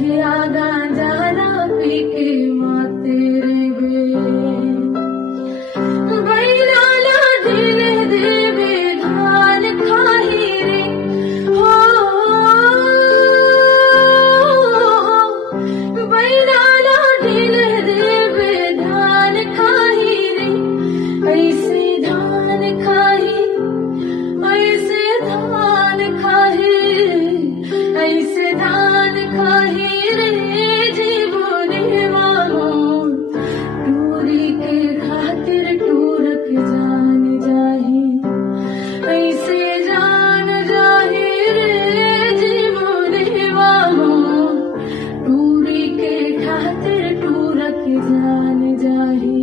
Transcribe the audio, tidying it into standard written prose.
गठिया गांजा ना पी के माते रे बैराला दिल देवे धान खाही रे हो बैराला दिल देवे धान खाही रे ऐसे धान खाही ऐसे धान खाही ऐसे धान खाही रे जीवने वालों टूरी के खातिर टूरक जान जाही ऐसे जान जाही रे जीवने वालों टूरी के खातिर टूरक जान जाही।